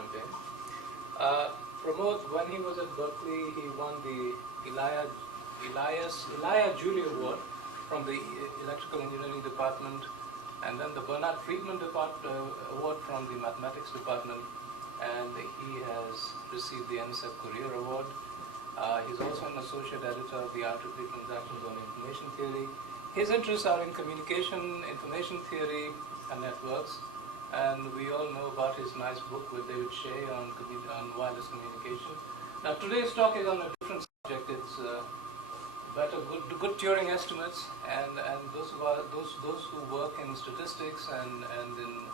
Urbana-Champaign. Pramod, when he was at Berkeley, he won the Elijah Julie Award from the Electrical Engineering Department, and then the Bernard Friedman Award from the Mathematics Department, and he has received the NSF Career Award. He's also an associate editor of the Artificial Transactions on Information Theory. His interests are in communication, information theory, and networks. And we all know about his nice book with David Shea on wireless communication. Now today's talk is on a different subject. It's good Turing estimates, and those who work in statistics and in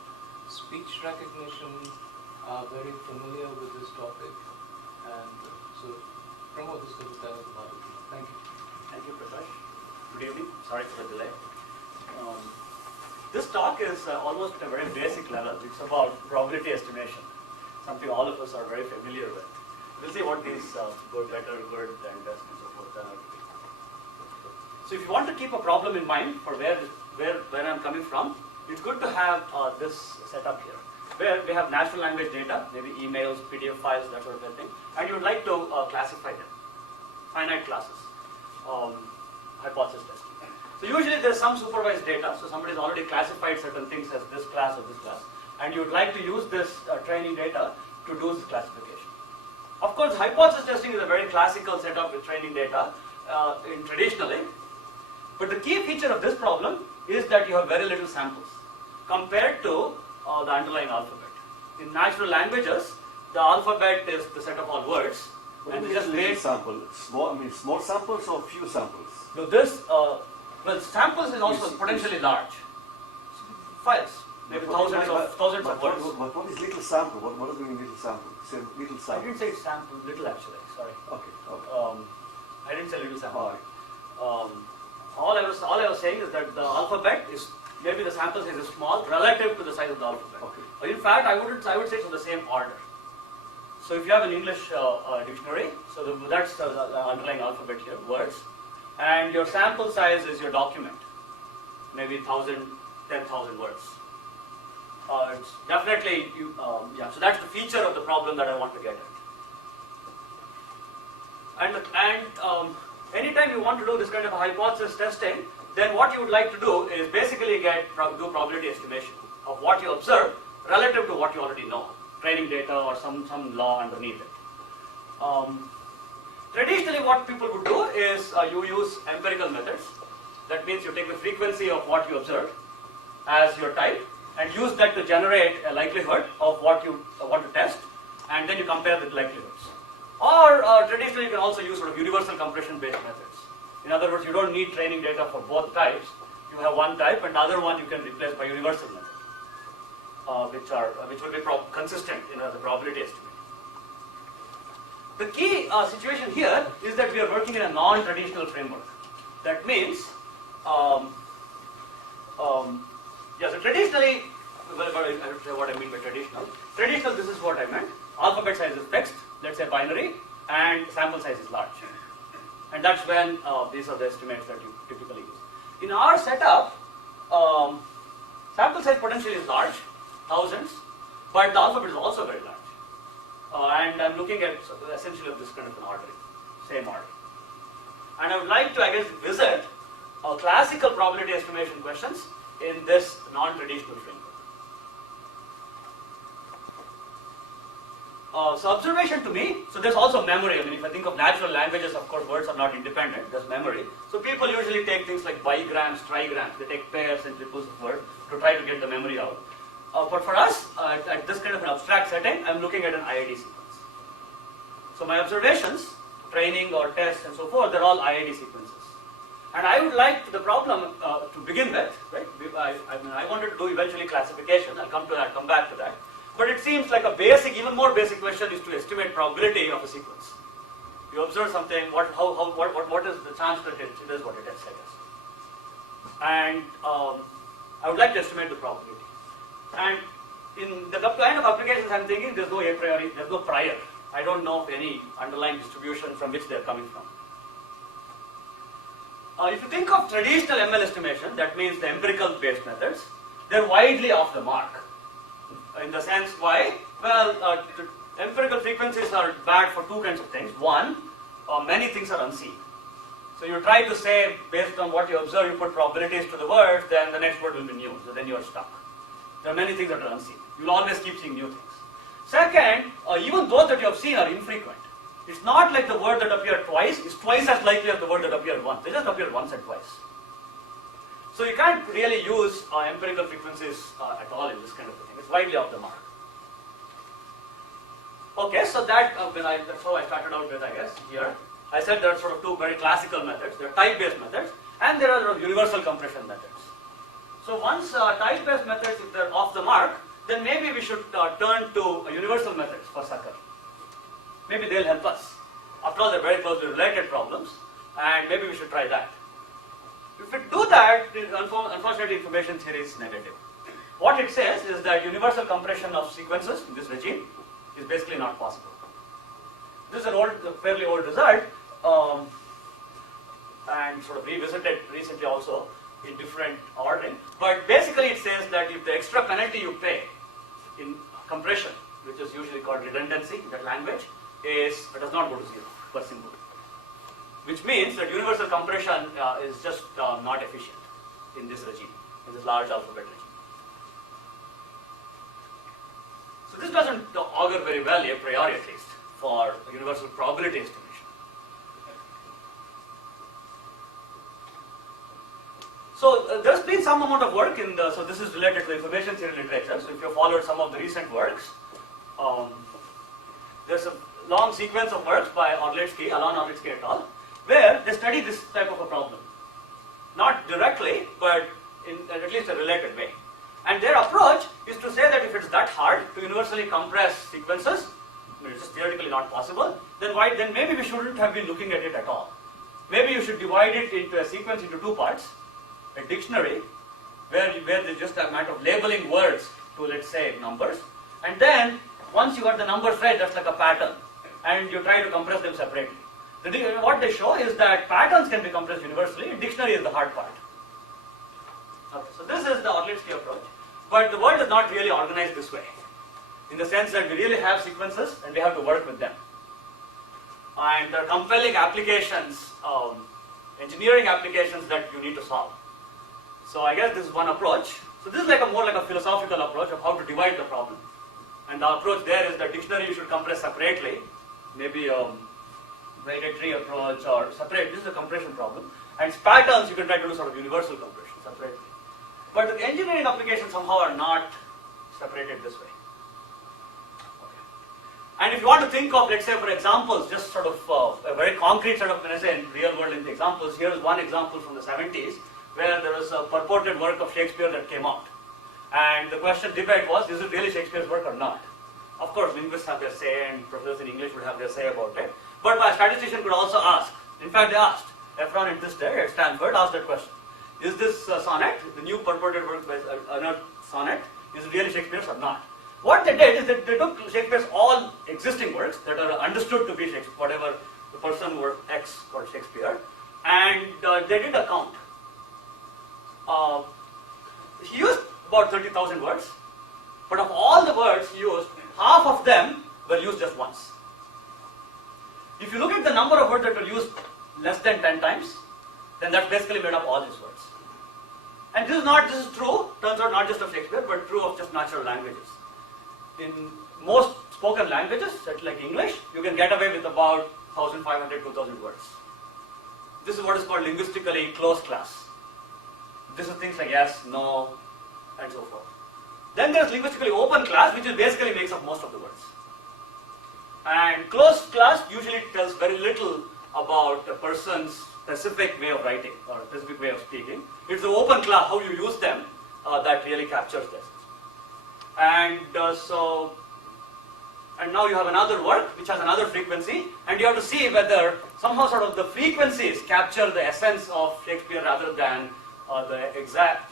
speech recognition are very familiar with this topic. And so Pramod is going to tell us about it. Thank you. Thank you, Prakash. Good evening. Sorry for the delay. This talk is almost at a very basic level. It's about probability estimation, something all of us are very familiar with. We'll see what these good, better, good, and best, and so forth are. So if you want to keep a problem in mind for where I'm coming from, it's good to have this setup here, where we have natural language data, maybe emails, PDF files, that sort of thing, and you would like to classify them, finite classes, hypothesis testing. So usually there's some supervised data, so somebody's already classified certain things as this class or this class, and you would like to use this training data to do this classification. Of course, hypothesis testing is a very classical setup with training data traditionally, but the key feature of this problem is that you have very little samples compared to the underlying alphabet. In natural languages, the alphabet is the set of all words, and just little sample. Small samples or few samples? So this. Well, samples is also potentially large. Files, maybe thousands of words. What is little sample? What does it mean, little sample? Say little sample. I didn't say sample, little actually, sorry. Okay. I didn't say little sample. All right. All I was saying is that the alphabet is, maybe the sample size is small relative to the size of the alphabet. Okay. In fact, I would say it's of the same order. So if you have an English dictionary, so that's the underlying alphabet here, words. And your sample size is your document, maybe 1,000, 10,000 words. It's definitely, so that's the feature of the problem that I want to get at. And anytime you want to do this kind of a hypothesis testing, then what you would like to do is basically do probability estimation of what you observe relative to what you already know, training data or some law underneath it. Traditionally, what people would do is you use empirical methods. That means you take the frequency of what you observe as your type and use that to generate a likelihood of what you want to test, and then you compare the likelihoods. Or traditionally, you can also use sort of universal compression-based methods. In other words, you don't need training data for both types. You have one type, and the other one you can replace by universal method, which will be consistent in the probability estimate. The key situation here is that we are working in a non-traditional framework. That means, so traditionally, I would say what I mean by traditional. Traditional, this is what I meant. Alphabet size is fixed, let's say binary, and sample size is large. And that's when these are the estimates that you typically use. In our setup, sample size potentially is large, thousands, but the alphabet is also very large. And I'm looking at essentially this kind of an ordering, same order. And I would like to again visit classical probability estimation questions in this non-traditional framework. So observation to me, so there's also memory. I mean, if I think of natural languages, of course, words are not independent, there's memory. So people usually take things like bigrams, trigrams, they take pairs and triples of words to try to get the memory out. But for us, at this kind of an abstract setting, I'm looking at an IID sequence. So my observations, training or tests and so forth, they're all IID sequences. And I would like the problem to begin with, right? I wanted to do eventually classification. I'll come back to that. But it seems like a basic, even more basic question is to estimate probability of a sequence. You observe something, what is the chance that it is what it is, I guess. And I would like to estimate the probability. And in the kind of applications I'm thinking, there's no a priori, there's no prior. I don't know of any underlying distribution from which they're coming from. If you think of traditional ML estimation, that means the empirical based methods, they're widely off the mark. In the sense, why? Well, empirical frequencies are bad for two kinds of things. One, many things are unseen. So you try to say, based on what you observe, you put probabilities to the words, then the next word will be new, so then you are stuck. There are many things that are unseen. You'll always keep seeing new things. Second, even those that you have seen are infrequent. It's not like the word that appeared twice is twice as likely as the word that appeared once. They just appear once and twice. So you can't really use empirical frequencies at all in this kind of a thing. It's widely off the mark. Okay, so that's how I started out with, I guess, here. I said there are sort of two very classical methods. There are type-based methods, and there are universal compression methods. So once type-based methods, if they're off the mark, then maybe we should turn to universal methods for sucker. Maybe they'll help us. After all, they're very closely related problems, and maybe we should try that. If we do that, unfortunately, information theory is negative. What it says is that universal compression of sequences in this regime is basically not possible. This is a fairly old result, and sort of revisited recently also in different ordering. But basically it says that if the extra penalty you pay in compression, which is usually called redundancy in that language, does not go to zero per symbol. Which means that universal compression is just not efficient in this regime, in this large alphabet regime. So this doesn't augur very well, a priori at least, for universal probability estimation. So there's been some amount of work in so this is related to the information theory literature. So if you followed some of the recent works, there's a long sequence of works by Alan Orlitsky et al., where they study this type of a problem. Not directly, but in at least a related way. And their approach is to say that if it's that hard to universally compress sequences, it's just theoretically not possible, then maybe we shouldn't have been looking at it at all. Maybe you should divide it into a sequence into two parts, a dictionary, where there's just a matter of labeling words to, let's say, numbers, and then once you got the numbers right, that's like a pattern, and you try to compress them separately. What they show is that patterns can be compressed universally, dictionary is the hard part. Okay, so this is the Orlitsky approach, but the world is not really organized this way, in the sense that we really have sequences and we have to work with them. And there are compelling applications, engineering applications that you need to solve. So I guess this is one approach. So this is more like a philosophical approach of how to divide the problem. And the approach there is that dictionary you should compress separately, maybe weighted tree approach or separate. This is a compression problem. And patterns you can try to do sort of universal compression separately. But the engineering applications somehow are not separated this way. And if you want to think of, let's say, for examples, just sort of a very concrete sort of, when I say in real world examples, here is one example from the 70s, where there was a purported work of Shakespeare that came out. And the debate was, is it really Shakespeare's work or not? Of course, linguists have their say, and professors in English would have their say about it. But a statistician could also ask, in fact they asked, Efron and Twister at Stanford asked that question. Is this sonnet, the new purported work by another sonnet, is it really Shakespeare's or not? What they did is that they took Shakespeare's all existing works that are understood to be Shakespeare, whatever the person who was X called Shakespeare, and they did a count. He used about 30,000 words, but of all the words he used, half of them were used just once. If you look at the number of words that were used less than 10 times, then that basically made up all his words. And this is true, turns out not just of Shakespeare, but true of just natural languages. In most spoken languages, like English, you can get away with about 1,500, 2,000 words. This is what is called linguistically closed class. This is things like yes, no, and so forth. Then there's linguistically open class, which basically makes up most of the words. And closed class usually tells very little about a person's specific way of writing or specific way of speaking. It's the open class, how you use them, that really captures this. And and now you have another work which has another frequency, and you have to see whether somehow sort of the frequencies capture the essence of Shakespeare rather than the exact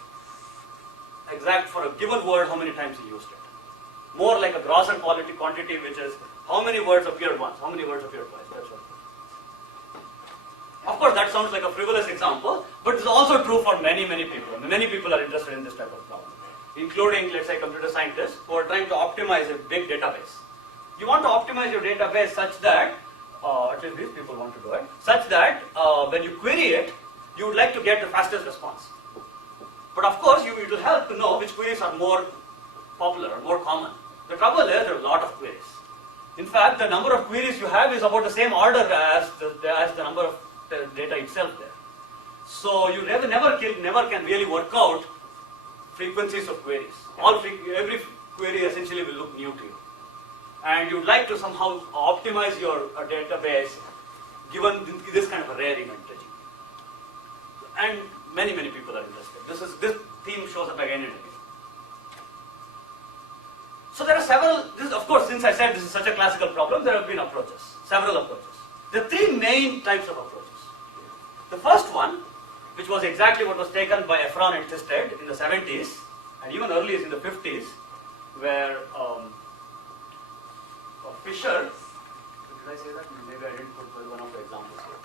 for a given word how many times he used it. More like a gross and quantity, which is how many words appeared once, how many words appeared twice. That's what. Of course, that sounds like a frivolous example, but it's also true for many, many people. Many people are interested in this type of problem. including, let's say, computer scientists who are trying to optimize a big database. You want to optimize your database such that, at least these people want to do it, such that when you query it, you would like to get the fastest response. But of course, it will help to know which queries are more popular or more common. The trouble is there are a lot of queries. In fact, the number of queries you have is about the same order as the number of data itself there. So you never can really work out frequencies of queries. Every query essentially will look new to you. And you'd like to somehow optimize your database given this kind of a rare event regime. And many people are interested. This theme shows up again and again. So there are several, of course, since I said this is such a classical problem, there have been approaches, several approaches. There are three main types of approaches. The first one, which was exactly what was taken by Efron and Tisted in the 70s, and even earlier in the 50s, where Fisher, did I say that? Maybe I didn't put one of the examples here.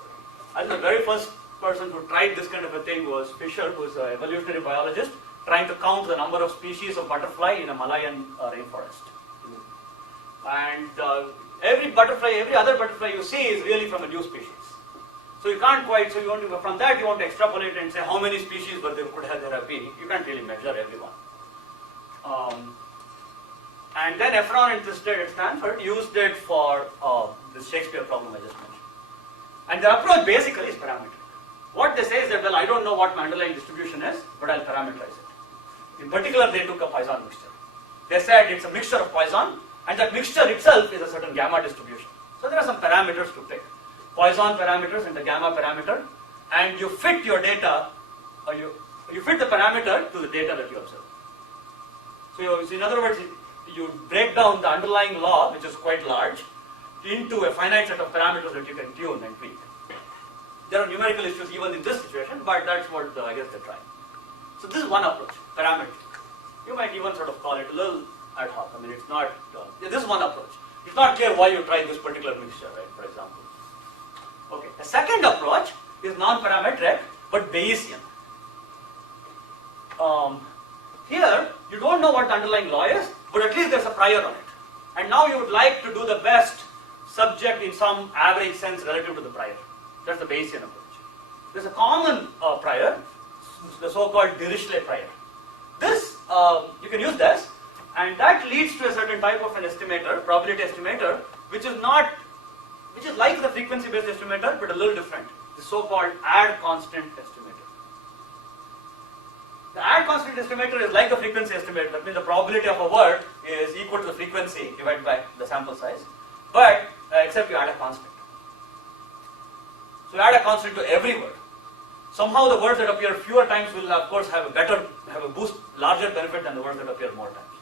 I think the very first person who tried this kind of a thing was Fisher, who is an evolutionary biologist, trying to count the number of species of butterfly in a Malayan rainforest. And every other butterfly you see is really from a new species. So you can't quite, from that you want to extrapolate and say how many species there have been. You can't really measure everyone. And then Efron and Tisted at Stanford used it for the Shakespeare problem I just mentioned. And the approach basically is parametric. What they say is that, well, I don't know what my underlying distribution is, but I'll parameterize it. In particular, they took a Poisson mixture. They said it's a mixture of Poisson, and that mixture itself is a certain gamma distribution. So there are some parameters to pick. Poisson parameters and the gamma parameter, and you fit your data, or you fit the parameter to the data that you observe. So in other words, you break down the underlying law, which is quite large, into a finite set of parameters that you can tune and tweak. There are numerical issues even in this situation, but that's what I guess they're trying. So this is one approach, parametric. You might even sort of call it a little ad hoc. I mean, it's not, this is one approach. It's not clear why you try this particular mixture, right, for example. Okay, the second approach is non-parametric, but Bayesian. Here, you don't know what the underlying law is, but at least there's a prior on it. And now you would like to do the best subject in some average sense relative to the prior. That's the Bayesian approach. There's a common prior, the so-called Dirichlet prior. This, you can use this, and that leads to a certain type of an estimator, probability estimator, which is like the frequency-based estimator, but a little different. The so-called add constant estimator. The add constant estimator is like the frequency estimator. That means the probability of a word is equal to the frequency divided by the sample size, but except you add a constant. So you add a constant to every word. Somehow the words that appear fewer times will of course have a larger benefit than the words that appear more times.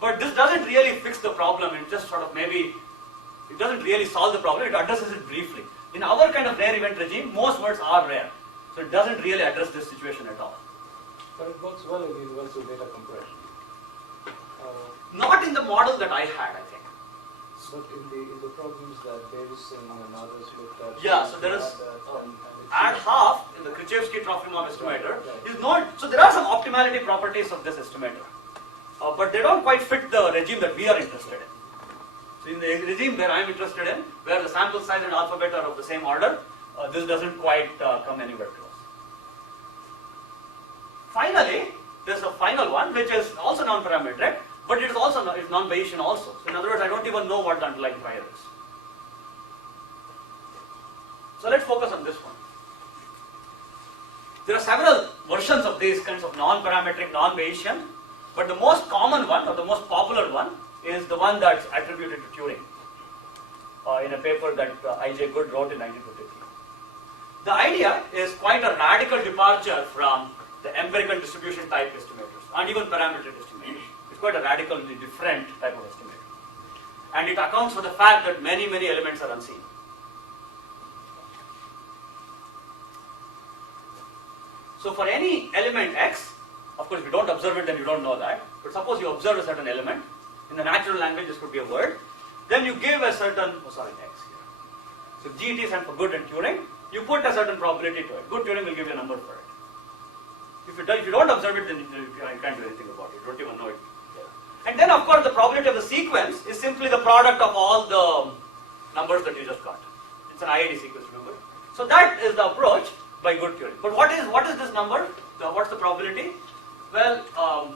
But this doesn't really fix the problem, it just sort of it doesn't really solve the problem, it addresses it briefly. In our kind of rare event regime, most words are rare. So it doesn't really address this situation at all. But it works well in universal data compression. Not in the model that I had, I think. But in the problems that Davison and others looked at. Yeah, so there is add half in the Krzyzewski-Trofimov estimator is not. So there are some optimality properties of this estimator, but they don't quite fit the regime that we are interested in. So in the regime where I am interested in, where the sample size and alpha beta are of the same order, this doesn't quite come anywhere close. Finally, there's a final one which is also non-parametric, but it is also it's non-Bayesian also. So in other words, I don't even know what the underlying prior is. So let's focus on this one. There are several versions of these kinds of non-parametric, non-Bayesian, but the most common one, or the most popular one, is the one that's attributed to Turing in a paper that I.J. Good wrote in 1953. The idea is quite a radical departure from the empirical distribution type estimators and even parametric estimators. It's quite a radically different type of estimator. And it accounts for the fact that many elements are unseen. So for any element x, of course if you don't observe it then you don't know that, but suppose you observe a certain element, in the natural language this could be a word, then you give a certain, x here. So GT stands for good and Turing, you put a certain probability to it. Good Turing will give you a number for it. If you don't observe it, then you can't do anything about it. You don't even know it. Yeah. And then, of course, the probability of the sequence is simply the product of all the numbers that you just got. It's an IID sequence, remember? So that is the approach by good Turing. But what is this number? What's the probability? Well, so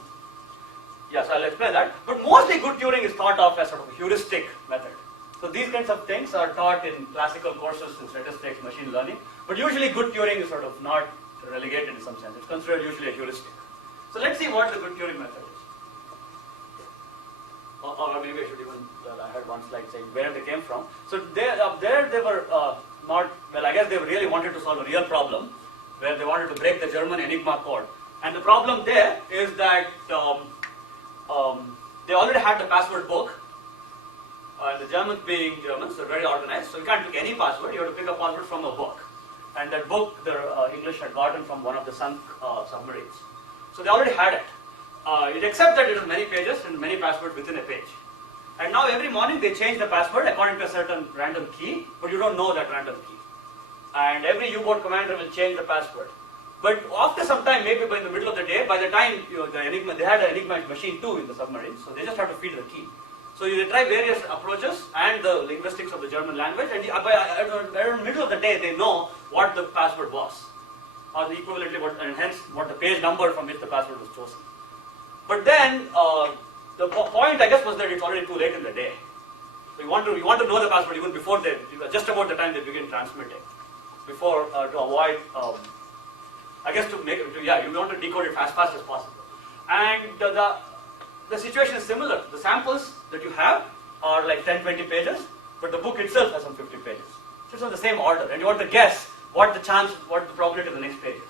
I'll explain that. But mostly good Turing is thought of as sort of a heuristic method. So these kinds of things are taught in classical courses in statistics, machine learning. But usually good Turing is sort of not relegated in some sense. It's considered usually a heuristic. So let's see what the good Turing method is. Or maybe I should even, I had one slide saying where they came from. So there they were not, well, I guess they really wanted to solve a real problem where they wanted to break the German Enigma code. And the problem there is that they already had the password book. The Germans being Germans, they're very organized, so you can't pick any password, you have to pick a password from a book. And that book, the English had gotten from one of the sunk submarines. So they already had it. Except that it has many pages and many passwords within a page. And now every morning they change the password according to a certain random key, but you don't know that random key. And every U-boat commander will change the password. But after some time, maybe by the middle of the day, by the time they had an Enigma machine too in the submarine, so they just have to feed the key. So you try various approaches and the linguistics of the German language, and by the middle of the day, they know what the password was, or the equivalently, and hence what the page number from which the password was chosen. But then the point, I guess, was that it's already too late in the day. So you want to know the password even before just about the time they begin transmitting, before to avoid. I guess you want to decode it as fast as possible. And the situation is similar. The samples that you have are like 10-20 pages, but the book itself has some 50 pages. So it's on the same order, and you want to guess what the probability of the next page is,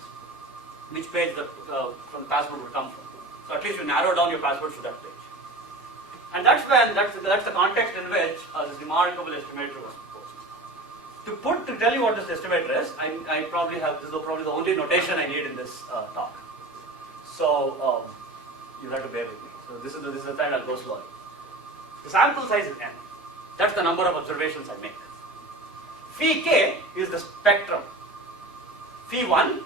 which page from the password would come from. So at least you narrow down your passwords to that page. And that's the context in which this remarkable estimator was proposed. To tell you what this estimator is, I probably have, this is probably the only notation I need in this talk. So you have to bear with me. So this is the time I'll go slowly. The sample size is n. That's the number of observations I make. Phi k is the spectrum. Phi 1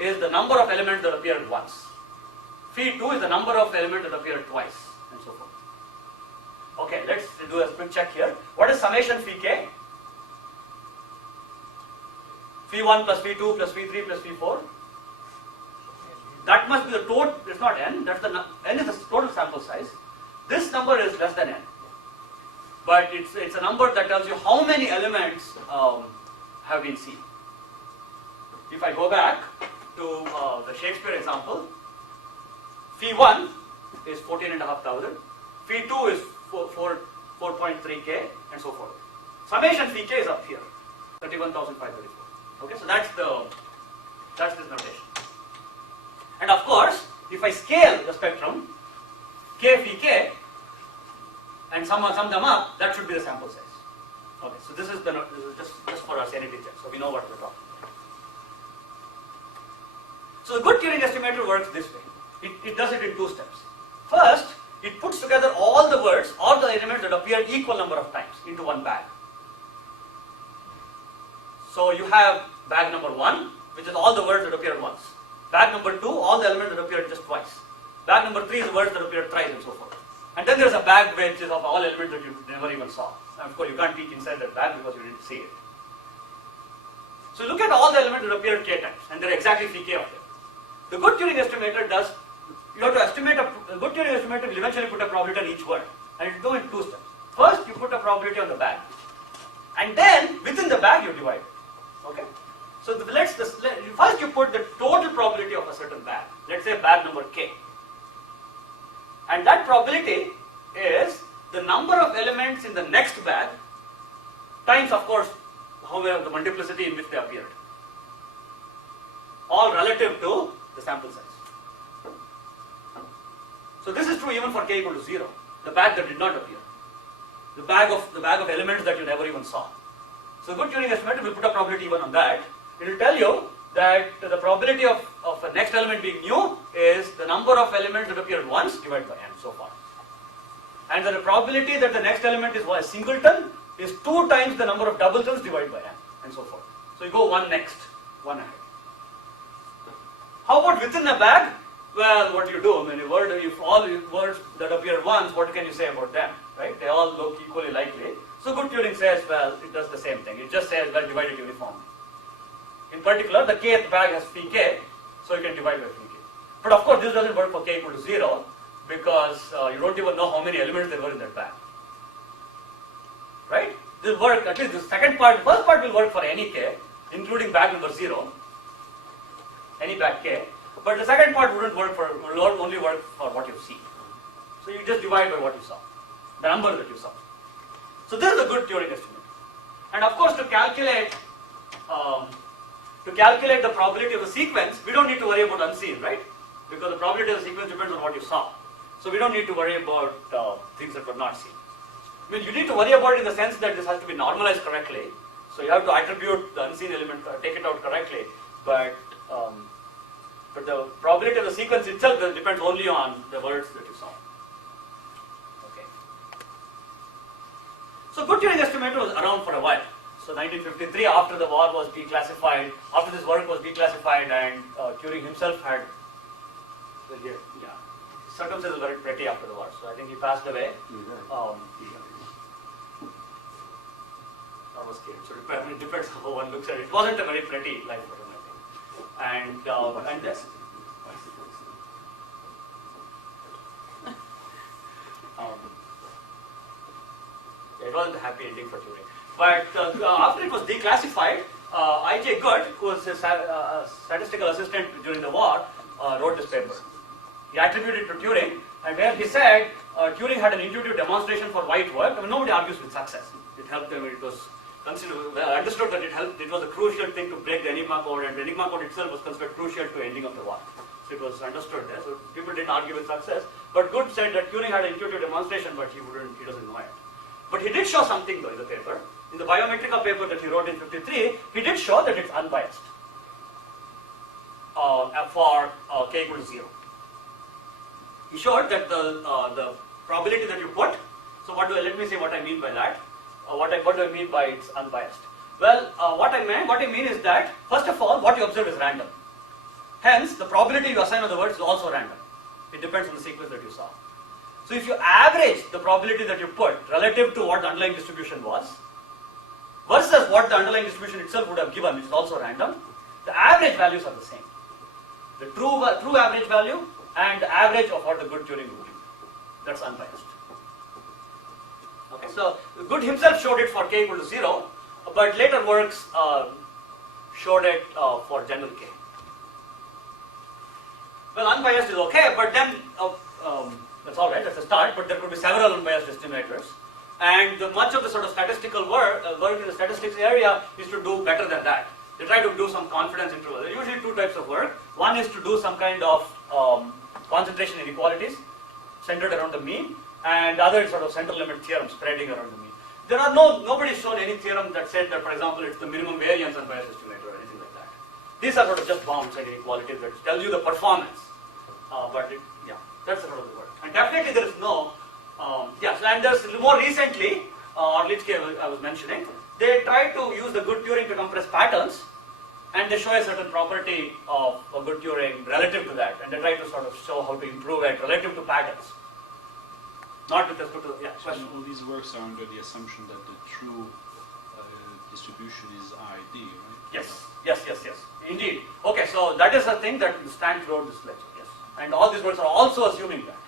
is the number of elements that appeared once. Phi 2 is the number of elements that appeared twice, and so forth. Okay, let's do a quick check here. What is summation phi k? Phi 1 plus phi 2 plus phi 3 plus phi 4. That must be the total. It's not n. That's n is the total sample size. This number is less than n, but it's a number that tells you how many elements have been seen. If I go back to the Shakespeare example, phi 1 is 14,500. Phi 2 is 4.3k, and so forth. Summation phi k is up here, 31,534. Okay, so that's this notation. And of course, if I scale the spectrum, k phi k, and sum them up, that should be the sample size. Okay, so this is just for our sanity check, so we know what we're talking about. So the good Turing estimator works this way. It does it in two steps. First, it puts together all the words, all the elements that appear equal number of times into one bag. So you have bag number 1, which is all the words that appeared once. Bag number 2, all the elements that appeared just twice. Bag number 3 is the words that appeared thrice, and so forth. And then there's a bag which is of all elements that you never even saw. And of course, you can't teach inside that bag because you didn't see it. So look at all the elements that appeared k times, and there are exactly phi k of them. The good Turing estimator does, you have to estimate, a good Turing estimator will eventually put a probability on each word. And it will do in two steps. First, you put a probability on the bag. And then, within the bag, you divide. Okay? So first you put the total probability of a certain bag. Let's say bag number k. And that probability is the number of elements in the next bag times, of course, however the multiplicity in which they appeared. All relative to the sample size. So this is true even for k equal to 0, the bag that did not appear. The bag of elements that you never even saw. So good Turing estimator will put a probability even on that. It will tell you that the probability of a next element being new is the number of elements that appeared once divided by n, so far. And the probability that the next element is a singleton is 2 times the number of doubletons divided by n, and so forth. So you go one next, one ahead. How about within a bag? Well, what do you do? I mean, if all words that appear once, what can you say about them? Right? They all look equally likely. So good Turing says, well, it does the same thing. It just says, well, divide it uniformly. In particular, the kth bag has phi k, so you can divide by phi k. But of course, this doesn't work for k equal to 0 because you don't even know how many elements there were in that bag. Right? This will work, at least the second part, the first part will work for any k, including bag number 0, any bag k. But the second part will only work for what you see. So you just divide by what you saw, the number that you saw. So this is a good Turing estimate. And of course, to calculate the probability of a sequence, we don't need to worry about unseen, right? Because the probability of the sequence depends on what you saw. So we don't need to worry about things that were not seen. I mean, you need to worry about it in the sense that this has to be normalized correctly. So you have to attribute the unseen element, take it out correctly. But the probability of the sequence itself depends only on the words that you saw. Okay. So good Turing estimator was around for a while. So 1953, after the war was declassified, after this work was declassified, and Turing himself had, circumstances were very pretty after the war. So I think he passed away. That was scary. So it depends on how one looks at it. It wasn't a very pretty life for him, I think. And this. It wasn't a happy ending for Turing. But after it was declassified, I.J. Good, who was a statistical assistant during the war, wrote this paper. He attributed it to Turing, and where he said Turing had an intuitive demonstration for white work. I mean, nobody argues with success. It helped him. It was understood that it was a crucial thing to break the Enigma code, and the Enigma code itself was considered crucial to ending of the war. So it was understood there. So people didn't argue with success. But Good said that Turing had an intuitive demonstration, but he doesn't know it. But he did show something though in the paper. In the Biometrica paper that he wrote in 53, he did show that it's unbiased for k equal to 0. He showed that the probability that you put. So let me say what I mean by that. What do I mean by it's unbiased? Well, what I mean is that first of all, what you observe is random. Hence, the probability you assign on the words is also random. It depends on the sequence that you saw. So if you average the probability that you put relative to what the underlying distribution was, versus what the underlying distribution itself would have given, which is also random, the average values are the same. The true average value and the average of what the good Turing would give. That's unbiased. Okay, so Good himself showed it for k equal to 0, but later works showed it for general k. Well, unbiased is okay, but then that's all right, that's a start, but there could be several unbiased estimators. And much of the sort of statistical work in the statistics area is to do better than that. They try to do some confidence interval. There are usually two types of work. One is to do some kind of concentration inequalities centered around the mean, and the other is sort of central limit theorem spreading around the mean. Nobody's shown any theorem that said that, for example, it's the minimum variance unbiased estimator or anything like that. These are sort of just bounds and inequalities that tell you the performance. That's sort of the work. And definitely there is no, and there's more recently, Orlitsky I was mentioning, they try to use the good Turing to compress patterns, and they show a certain property of a good Turing relative to that, and they try to sort of show how to improve it relative to patterns. Not with respect to, question. All these works are under the assumption that the true distribution is ID, right? Yes. Indeed. Okay, so that is a thing that Stan wrote this lecture, yes. And all these works are also assuming that.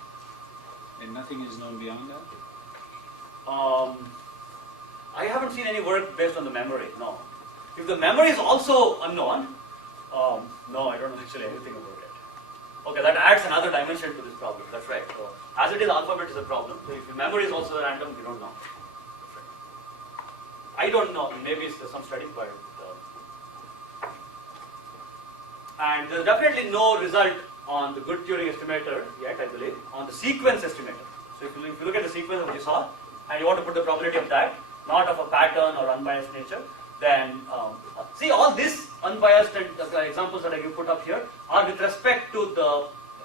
And nothing is known beyond that? I haven't seen any work based on the memory, no. If the memory is also unknown, no, I don't know actually anything about it. Okay, that adds another dimension to this problem, that's right. So, as it is, alphabet is a problem. So if your memory is also random, we don't know. That's right. I don't know, maybe it's some study, but... and there's definitely no result on the good Turing estimator yet, I believe, on the sequence estimator. So if you look at the sequence that you saw, and you want to put the probability of that, not of a pattern or unbiased nature, then see all these unbiased examples that I put up here are with respect to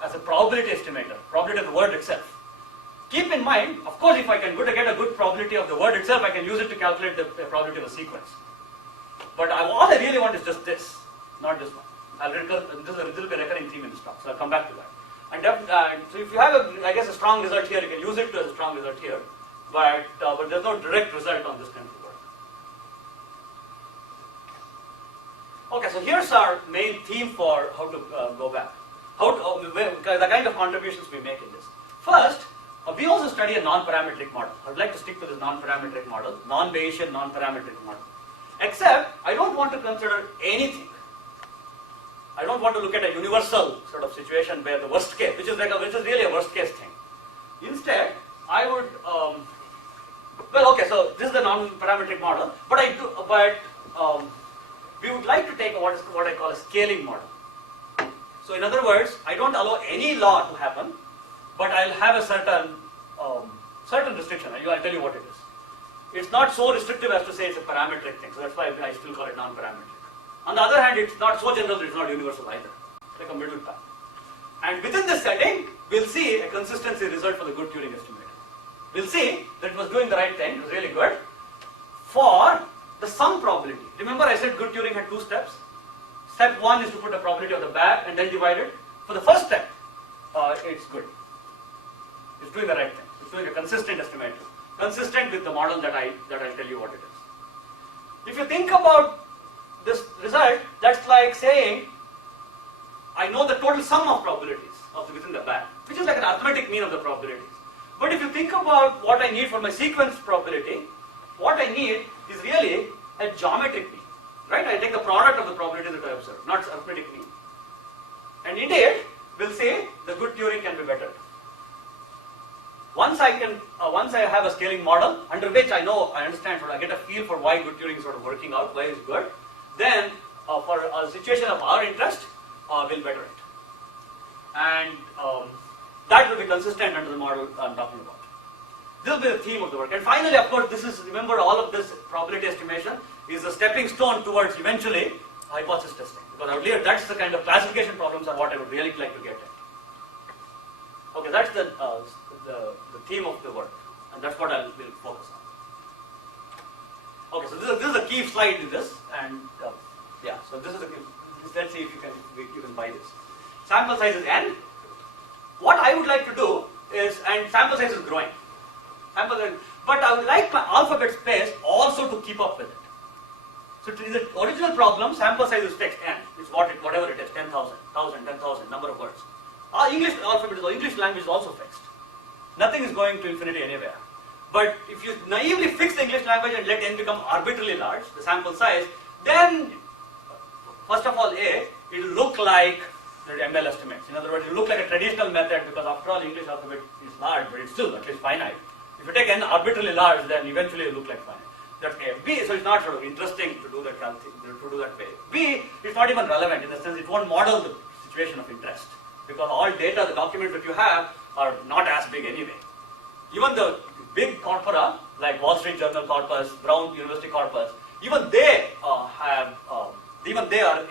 as a probability estimator, probability of the word itself. Keep in mind, of course, if I can get a good probability of the word itself, I can use it to calculate the probability of a sequence. But all I really want is just this, not this one. This will be a recurring theme in this talk, so I'll come back to that. And so if you have, a strong result here, you can use it as a strong result here, but there's no direct result on this kind of work. Okay, so here's our main theme for how to go back. The kind of contributions we make in this. First, we also study a non-parametric model. I would like to stick to this non-parametric model, non-Bayesian non-parametric model. Except, I don't want to consider anything. I don't want to look at a universal sort of situation where the worst case, which is really a worst case thing. Instead, I would, so this is the non-parametric model, but we would like to take what I call a scaling model. So in other words, I don't allow any law to happen, but I'll have a certain restriction. I'll tell you what it is. It's not so restrictive as to say it's a parametric thing, so that's why I still call it non-parametric. On the other hand, it's not so general that it's not universal either. It's like a middle path. And within this setting, we'll see a consistency result for the good Turing estimator. We'll see that it was doing the right thing, it was really good, for the sum probability. Remember I said good Turing had 2 steps? Step 1 is to put a probability on the back and then divide it. For the first step, it's good. It's doing the right thing. It's doing a consistent estimator. Consistent with the model that I'll tell you what it is. If you think about this result, that's like saying, I know the total sum of probabilities within the bag, which is like an arithmetic mean of the probabilities. But if you think about what I need for my sequence probability, what I need is really a geometric mean, right? I take the product of the probabilities that I observe, not arithmetic mean. And indeed, we'll say the good Turing can be better. Once I have a scaling model under which I understand, I get a feel for why good Turing is sort of working out, why it's good, then for a situation of our interest, we'll better it. And that will be consistent under the model I'm talking about. This will be the theme of the work. And finally, of course, remember all of this probability estimation is a stepping stone towards eventually hypothesis testing. Because earlier, that's the kind of classification problems are what I would really like to get at. Okay, that's the theme of the work. And that's what we'll focus on. Okay, so this is a key slide in this, and so this is let's see if you can buy this. Sample size is n. What I would like to do is, and sample size is growing. But I would like my alphabet space also to keep up with it. So in the original problem, sample size is fixed n. It's whatever it is, 10,000, 1,000, 10,000, number of words. English language is also fixed. Nothing is going to infinity anywhere. But if you naively fix the English language and let n become arbitrarily large, the sample size, then first of all, it will look like the ML estimates. In other words, it will look like a traditional method because after all, English alphabet is large, but it's still at least finite. If you take n arbitrarily large, then eventually it will look like finite. That's A. B, so it's not sort of interesting to do that way. B, it's not even relevant in the sense it won't model the situation of interest because all data, the documents that you have are not as big anyway. Even the big corpora like Wall Street Journal corpus, Brown University corpus, even they are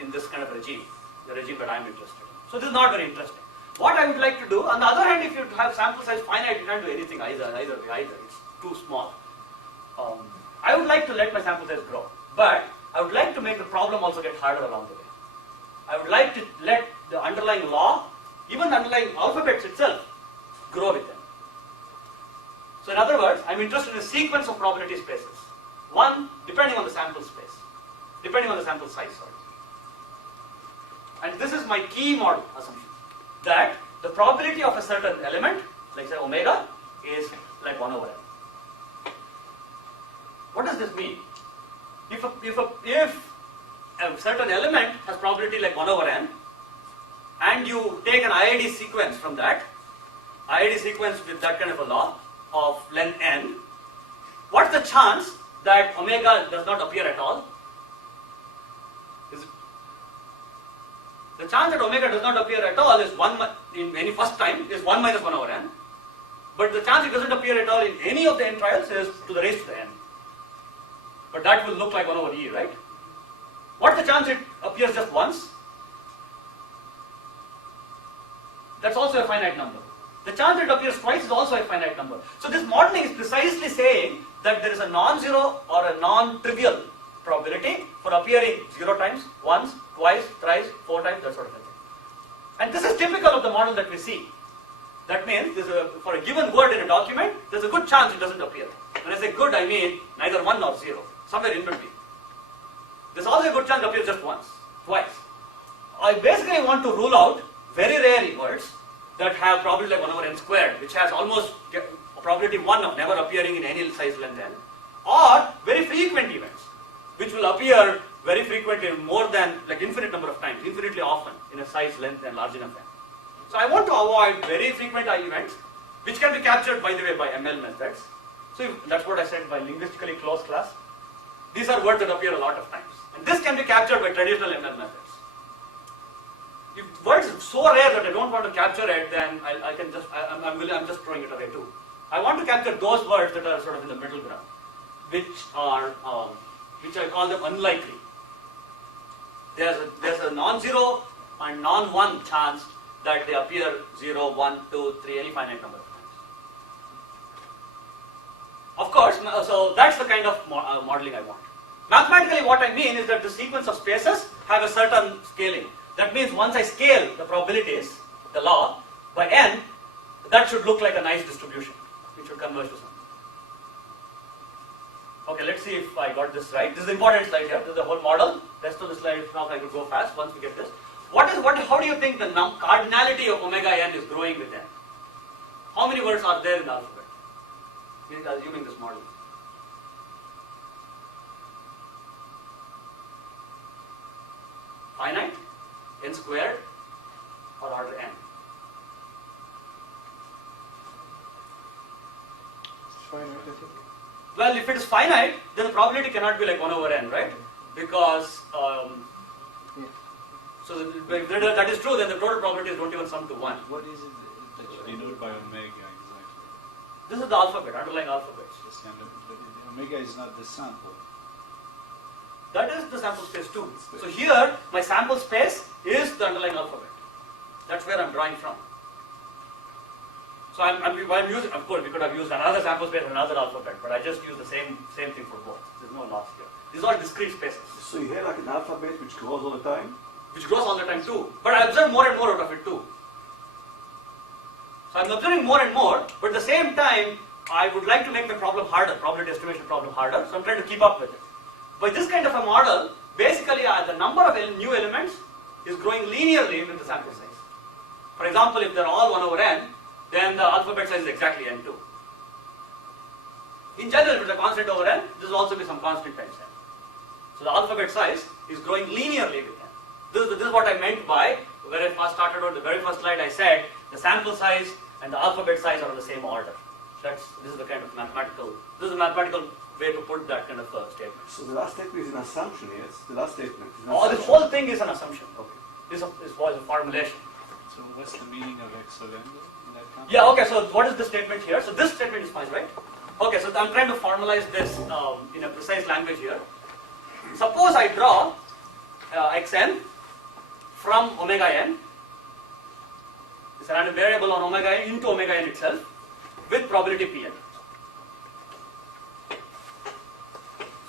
in this kind of regime, the regime that I'm interested in. So this is not very interesting. What I would like to do, on the other hand, if you have sample size finite, you can't do anything either. It's too small. I would like to let my sample size grow, but I would like to make the problem also get harder along the way. I would like to let the underlying law, even the underlying alphabets itself, grow with them. So in other words, I'm interested in a sequence of probability spaces. One, depending on the sample space, depending on the sample size, sorry. And this is my key model assumption, that the probability of a certain element, like say omega, is like 1 over n. What does this mean? If a certain element has probability like 1 over n, and you take an IID sequence from that, IID sequence with that kind of a law of length n, what's the chance that omega does not appear at all? The chance that omega does not appear at all is 1 in any first time is 1 minus 1 over n, but the chance it doesn't appear at all in any of the n trials is to the raised to the n. But that will look like 1 over e, right? What's the chance it appears just once? That's also a finite number. The chance it appears twice is also a finite number. So this modeling is precisely saying that there is a non-zero or a non-trivial probability for appearing 0 times, once, twice, thrice, 4 times, that sort of thing. And this is typical of the model that we see. That means for a given word in a document, there's a good chance it doesn't appear. When I say good, I mean neither 1 nor 0, somewhere in between. There's also a good chance it appears just once, twice. I basically want to rule out very rare words that have probability like 1 over n squared, which has almost probability 1 of never appearing in any size length n, or very frequent events, which will appear very frequently, more than like infinite number of times, infinitely often in a size length n large enough n. So I want to avoid very frequent events, which can be captured, by the way, by ML methods. So that's what I said by linguistically closed class. These are words that appear a lot of times, and this can be captured by traditional ML methods. If words are so rare that I don't want to capture it, then I'm just throwing it away too. I want to capture those words that are sort of in the middle ground, which I call them unlikely. There's a non-zero and non-1 chance that they appear 0, 1, 2, 3, any finite number of times. Of course, so that's the kind of modeling I want. Mathematically, what I mean is that the sequence of spaces have a certain scaling. That means once I scale the probabilities, the law, by n, that should look like a nice distribution. It should converge to something. Okay, let's see if I got this right. This is the important slide here. This is the whole model. Rest of the slides now I could go fast once we get this. How do you think the cardinality of omega n is growing with n? How many words are there in the alphabet? Assuming this model. Finite, n squared, or order n? Finite, I think. Well, if it is finite, then the probability cannot be like 1 over n, right? Because, so if that is true, then the total probabilities don't even sum to 1. What is it that you denote by omega exactly? This is the alphabet, underlying alphabets. Yes, and the omega is not the sample. That is the sample space too. So here, my sample space is the underlying alphabet. That's where I'm drawing from. So I'm using, of course, we could have used another sample space and another alphabet, but I just use the same thing for both. There's no loss here. These are discrete spaces. So you have like an alphabet which grows all the time? Which grows all the time too. But I observe more and more out of it too. So I'm observing more and more, but at the same time, I would like to make the problem harder, probability estimation problem harder, so I'm trying to keep up with it. By this kind of a model, basically the number of new elements is growing linearly with the sample size. For example, if they're all 1 over n, then the alphabet size is exactly n2. In general, if it's a constant over n, this will also be some constant times n. So the alphabet size is growing linearly with n. This is what I meant by, when I first started out the very first slide, I said the sample size and the alphabet size are of the same order. This is the kind of mathematical way to put that kind of statement. So the last statement is an assumption, yes? The last statement is an Oh, assumption. this whole thing is an assumption. Okay. This was a formulation. So what's the meaning of x of n in that context? Yeah, okay, so what is the statement here? So this statement is fine, right? Okay, so I'm trying to formalize this in a precise language here. Suppose I draw xn from omega n, this random variable on omega n into omega n itself, with probability Pn.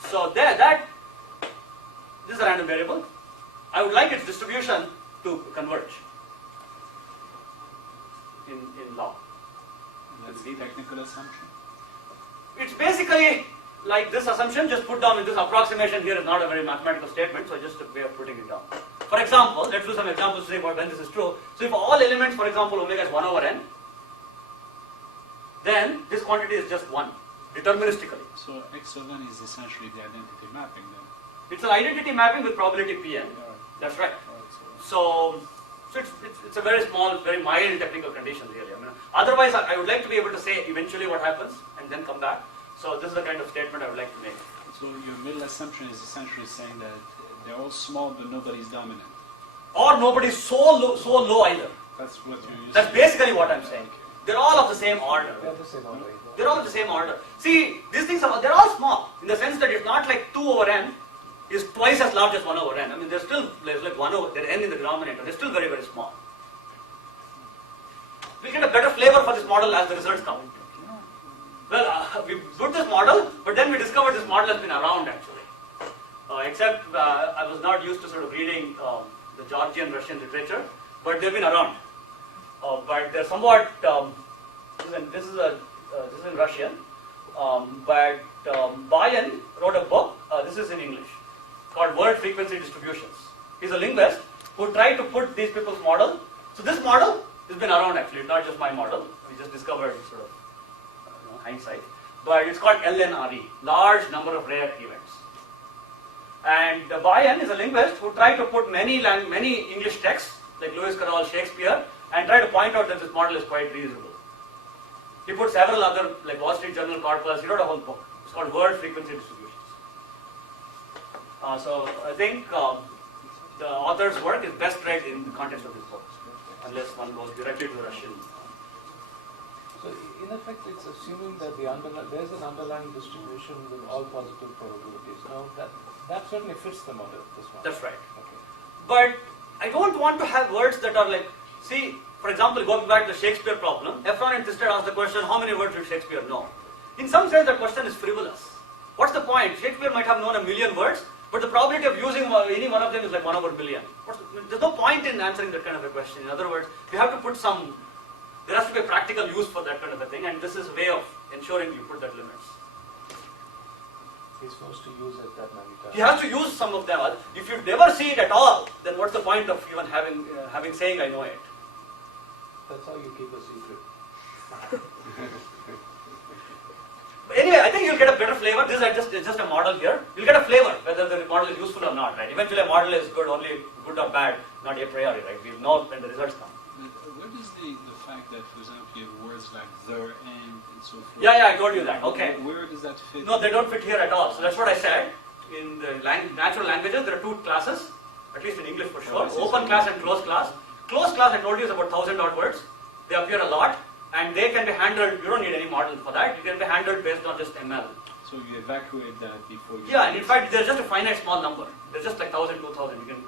So this is a random variable. I would like its distribution to converge in law. And that's the technical assumption. It's basically like this assumption, just put down in this approximation here is not a very mathematical statement, so just a way of putting it down. For example, let's do some examples to say when this is true. So if all elements, for example, omega is 1 over n, then this quantity is just 1, deterministically. So x of n is essentially the identity mapping then. It's an identity mapping with probability Pn. Yeah. That's right. Right, So it's a very small, very mild technical condition really. I mean, otherwise, I would like to be able to say eventually what happens and then come back. So this is the kind of statement I would like to make. So your middle assumption is essentially saying that they're all small but nobody's dominant. Or nobody's so low either. That's what you're using. That's basically what I'm saying. They're all of the same order. They're the same order. They're all of the same order. See, these things they're all small in the sense that it's not like 2 over n is twice as large as 1 over n. I mean, there's like 1 over, there's n in the denominator. They're still very, very small. We'll get a better flavor for this model as the results come. Well, we put this model, but then we discovered this model has been around actually. except I was not used to sort of reading the Georgian Russian literature, but they've been around. But they're somewhat, this is in Russian, but Bayan wrote a book, this is in English, called Word Frequency Distributions. He's a linguist who tried to put these people's model. So this model has been around actually, not just my model. We just discovered sort of hindsight. But it's called LNRE, Large Number of Rare Events. And Bayan is a linguist who tried to put many English texts, like Lewis Carroll, Shakespeare, and try to point out that this model is quite reasonable. He put several other, like Wall Street Journal corpus, he wrote a whole book. It's called Word Frequency Distributions. So I think the author's work is best read in the context of his book, unless one goes directly to the Russian. So in effect, it's assuming that there's an underlying distribution with all positive probabilities. Now that certainly fits the model. This one. That's right. Okay. But I don't want to have words that are like, see, for example, going back to the Shakespeare problem, Efron and Thisted asked the question, how many words did Shakespeare know? In some sense, that question is frivolous. What's the point? Shakespeare might have known 1 million words, but the probability of using any one of them is like 1/1,000,000. There's no point in answering that kind of a question. In other words, we have to put there has to be a practical use for that kind of a thing, and this is a way of ensuring you put that limits. He's supposed to use it that many times. He has to use some of them. If you never see it at all, then what's the point of even having saying I know it? That's how you keep a secret. But anyway, I think you'll get a better flavor. This is just a model here. You'll get a flavor whether the model is useful or not, right? Eventually, a model is only good or bad, not a priori, right? We'll know when the results come. Where does the fact that, for example, you have words like the, and so forth? Yeah, I told you that. Okay. Where does that fit? No, they don't fit here at all. So that's what I said. In the natural languages, there are 2 classes, at least in English for sure. Open class and closed class. Closed class, I told you, is about 1,000 odd words. They appear a lot, and they can be handled. You don't need any model for that. You can be handled based on just ML. So you evacuate that before you... Yeah, and in fact, there's just a finite small number. There's just like 1,000, 2,000. You can.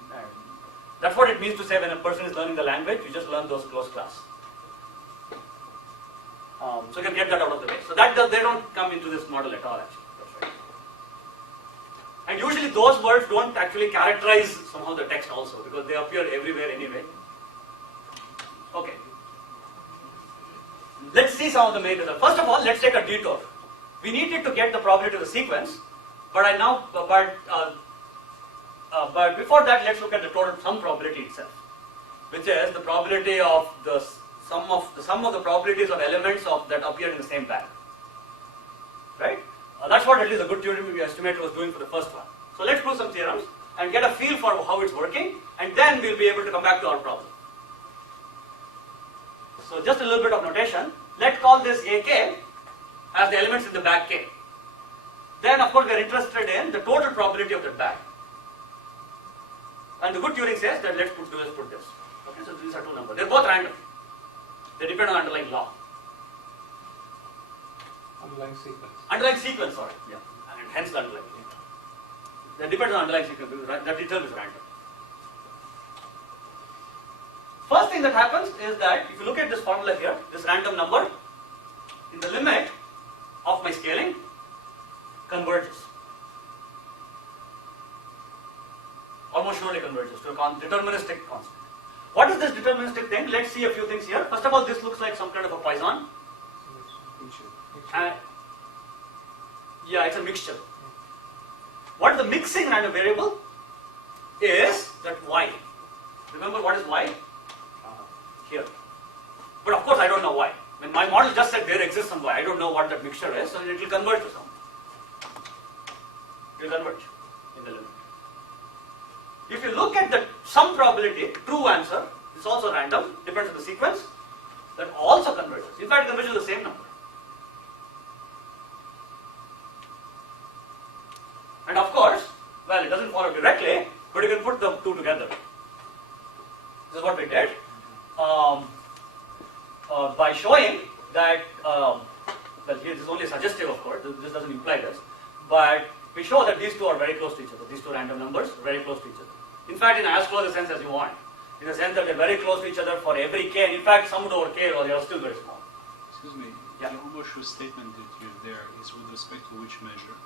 That's what it means to say when a person is learning the language, you just learn those closed class. So you can get that out of the way. So they don't come into this model at all, actually. That's right. And usually those words don't actually characterize somehow the text also, because they appear everywhere anyway. Okay. Let's see some of the main results. First of all, let's take a detour. We needed to get the probability of the sequence, but but before that, let's look at the total sum probability itself, which is the probability of the sum of the probabilities of elements that appear in the same bag. Right? That's what at least a good Turing estimator was doing for the first one. So let's do some theorems and get a feel for how it's working, and then we'll be able to come back to our problem. So just a little bit of notation. Let's call this AK as the elements in the bag K. Then of course we are interested in the total probability of that bag. And the good Turing says that let's put this. Okay, so these are 2 numbers. They're both random. They depend on underlying law. Underlying sequence. Underlying sequence, sorry. Yeah. And hence the underlying sequence. They depend on underlying sequence because that itself is random. First thing that happens is that if you look at this formula here, this random number, in the limit of my scaling, converges. Almost surely converges to a deterministic constant. What is this deterministic thing? Let's see a few things here. First of all, this looks like some kind of a Poisson. Yeah, it's a mixture. What is the mixing random variable? Is that y. Remember what is y? Here. But of course I don't know why. When my model just said there exists some y, I don't know what that mixture is, so it will converge to some. It will converge in the limit. If you look at the sum probability, true answer, it's also random, depends on the sequence, that also converges. In fact, it converges to the same number. And of course, well, it doesn't follow directly, but you can put the 2 together. This is what we did. By showing that, well, here this is only suggestive, of course, this doesn't imply this, but we show that these 2 are very close to each other. These 2 random numbers are very close to each other. In fact, in as close a sense as you want. In the sense that they're very close to each other for every k, and in fact, summed over k, or they are still very small. Excuse me, yeah. the almost sure statement that you have there is with respect to which measure?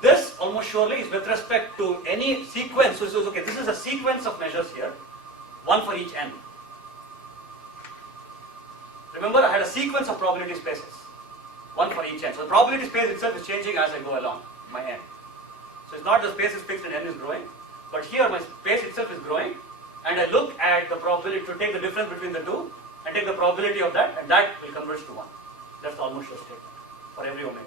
This almost surely is with respect to any sequence. So okay, this is a sequence of measures here, one for each n. Remember, I had a sequence of probability spaces, one for each n. So the probability space itself is changing as I go along, my n. So it's not the space is fixed and n is growing, but here my space itself is growing, and I look at the probability to take the difference between the two, and take the probability of that, and that will converge to 1. That's the almost sure statement for every omega.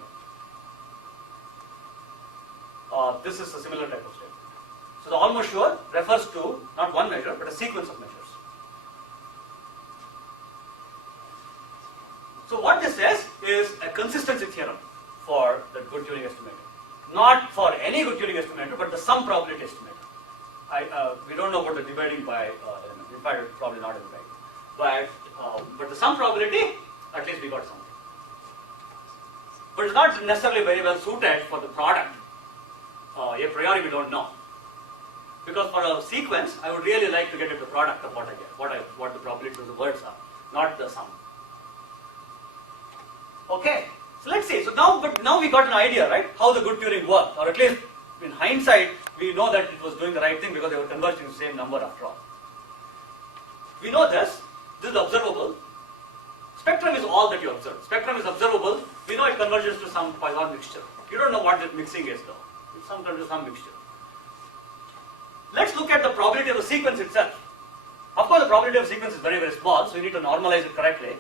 This is a similar type of statement. So the almost sure refers to not one measure, but a sequence of measures. So what this says is a consistency theorem for the good Turing estimator. Not for any good Turing estimator, but the sum probability estimator. We don't know about the dividing by element. In fact, it's probably not in right. But the sum probability, at least we got something. But it's not necessarily very well suited for the product. A priori, we don't know. Because for a sequence, I would really like to get at the product of what I get, what the probability of the words are, not the sum. Okay, so let's see. So now we got an idea, right? How the good Turing worked, or at least in hindsight, we know that it was doing the right thing because they were converging the same number after all. We know this. This is observable. Spectrum is all that you observe. Spectrum is observable. We know it converges to some Poisson mixture. You don't know what that mixing is though. It's some mixture. Let's look at the probability of the sequence itself. Of course, the probability of the sequence is very, very small, so you need to normalize it correctly.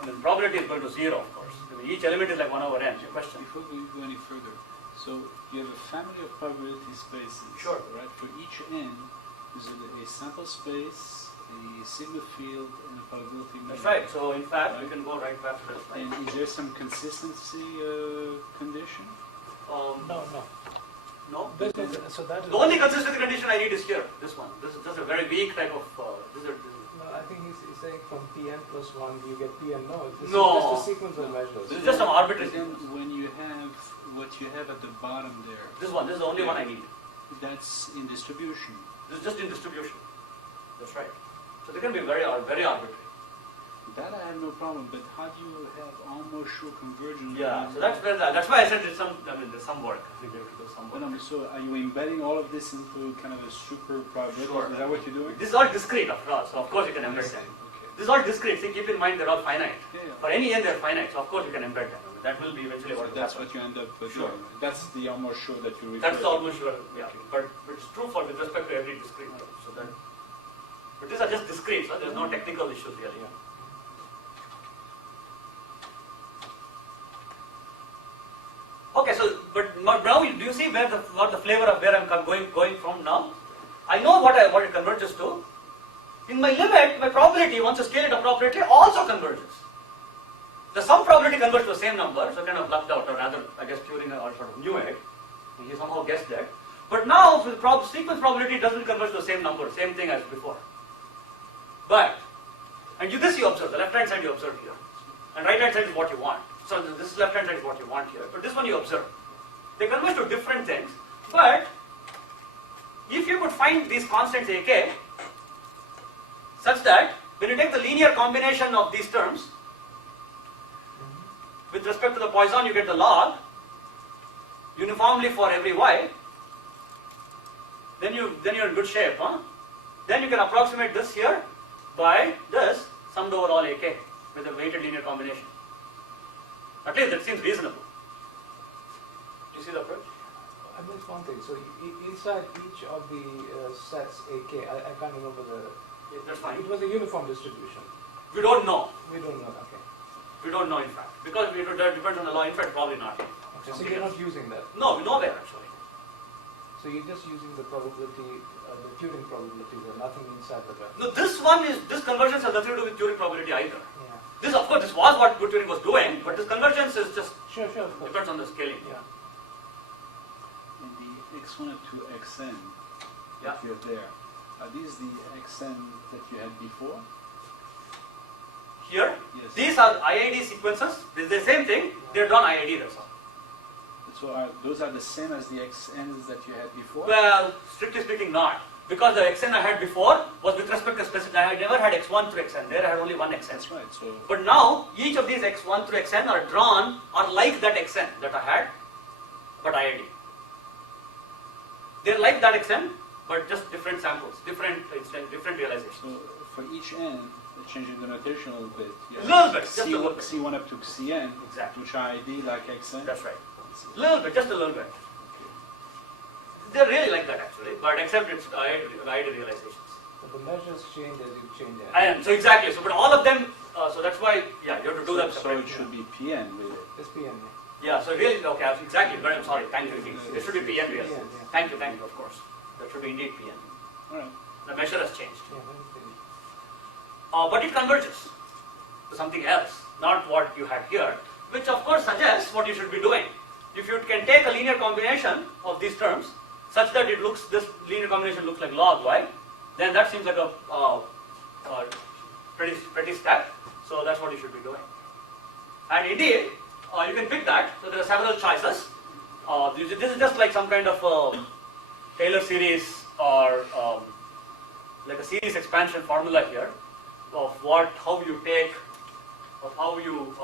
I mean, probability is going to 0, of course. I mean, each element is like 1 over n. Your question? Before we go any further, so you have a family of probability spaces. Sure. Right? For each n, there's a sample space, a sigma field, and a probability measure. That's right. So in fact, we can go right back to this. Right? And is there some consistency condition? No. No. So that is The only consistency condition I need is here. This one. This is just a very weak type of. No, I think he's saying from Pn plus 1 you get Pn. No, this No. is just a sequence of measures. This is just some arbitrary Then sequence. when you have what you have at the bottom there, This one. This is the only one I need. that's in distribution. This is just in distribution. That's right. So they can be very arbitrary. That I have no problem, but how do you have almost sure convergence? Yeah. So that's why I said there's some work. I think we have to do some But work. so are you embedding all of this into kind of a super probability? Sure. Is that what you're doing? This is all discrete after all. So of course you can embed them. Okay. This is all discrete. See, keep in mind they're all finite. Yeah. For any n they're finite. So of course you can embed them. That will be eventually So what that's happens. what you end up Sure. doing. That's the almost sure that you refer That's to. almost sure. Yeah. But it's true for with respect to every discrete term. So that. But these are just discrete. So there's no technical issues here. Yeah. Okay, so but now do you see what the flavor of where I'm going from now? I know what it converges to. In my limit, my probability, once you scale it appropriately, also converges. The sum probability converges to the same number, so kind of lucked out, or rather, I guess Turing or sort of knew it. He somehow guessed that. But now, the sequence probability doesn't converge to the same number, same thing as before. But, and this you observe, the left hand side you observe here, and right hand side is what you want. So this left hand side is what you want here, but this one you observe. They converge to different things, but if you could find these constants ak, such that when you take the linear combination of these terms, with respect to the Poisson you get the log, uniformly for every y, then you're in good shape, huh? Then you can approximate this here by this summed over all ak with a weighted linear combination. At least that seems reasonable. Do you see the approach? I missed one thing. So inside each of the sets AK, I can't remember Yeah, that's fine. it was a uniform distribution. We don't know. We don't know. Okay. We don't know in fact. Because that depends on the law. In fact, probably not. Okay. So you're not using that. No, we know where actually. So you're just using the probability, the Turing probability. There's nothing inside the graph. No, this convergence has nothing to do with Turing probability either. Yeah. This, of course, this was what good Turing was doing, but this convergence is just Sure. Of course. depends on the scaling. Yeah. And the x1 up to xn Yeah. that you have there, are these the xn that you had before? Here, Yes. these are IID sequences. This is the same thing. They're done IID. That's all. So those are the same as the xn's that you had before? Well, strictly speaking, not. Because the xn I had before was with respect to specific. I had never had x1 through xn. There I had only one xn. That's right. So But now, each of these x1 through xn are drawn, are like that xn that I had, but IID. They're like that extent, but just different samples, different realizations. So for each n, changing the notation a little bit. A little bit, just a little bit. C1 up to Cn, Exactly. which are ID like xn. That's right. Little bit, just a little bit. They're really like that actually, but except it's ID realizations. But the measures change as you change it. And so exactly. So, but all of them. So that's why, yeah, you have to do that So separately. it should be Pn with it. It's PN. Yeah. So really, okay, exactly. But I'm sorry. Thank you. It should be PN really. Yeah. Thank you. Of course. That should be indeed PN. All right. The measure has changed. Yeah, very good. But it converges to something else, not what you had here, which of course suggests what you should be doing. If you can take a linear combination of these terms such that this linear combination looks like log y, then that seems like a pretty step. So that's what you should be doing. And indeed, you can pick that. So there are several choices. This is just like some kind of Taylor series or like a series expansion formula here of how you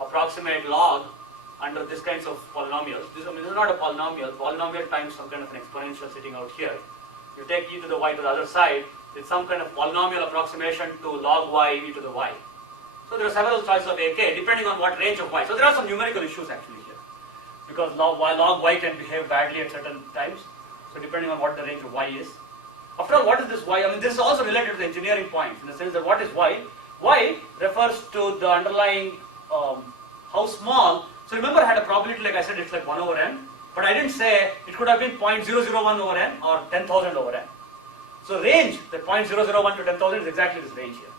approximate log under this kinds of polynomials. This is not a polynomial. Polynomial times some kind of an exponential sitting out here. You take e to the y to the other side. It's some kind of polynomial approximation to log y e to the y. So there are several choices of ak depending on what range of y. So there are some numerical issues actually here, because log y can behave badly at certain times. So depending on what the range of y is. After all, what is this y? I mean, this is also related to the engineering point in the sense that what is y? Y refers to the underlying how small. So remember, I had a probability, like I said, it's like 1 over n, but I didn't say it could have been 0.001 over n or 10,000 over n. So range, the 0.001 to 10,000 is exactly this range here.